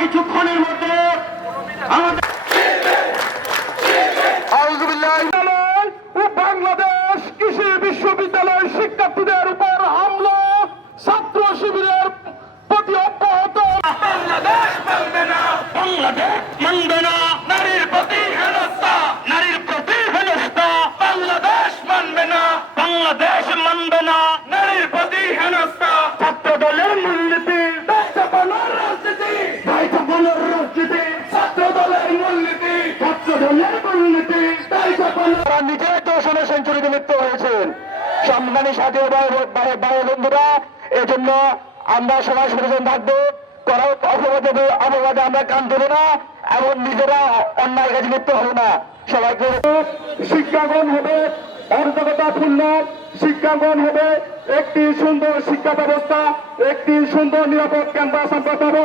কিছুক্ষণের মতো আমাদের দলের পরিণতি লিপ্ত হয়েছেন। সম্মানী সবাই সচেতন থাকব। করা অপবাদে অপবাদে আমরা কান হব না। সবাইকে শিক্ষাগণ হবে অর্ধকতাপূর্ণ শিক্ষাগণ হবে, একটি সুন্দর শিক্ষা ব্যবস্থা, একটি সুন্দর নিরাপদ ক্যাম্পাস আমরা পাবো।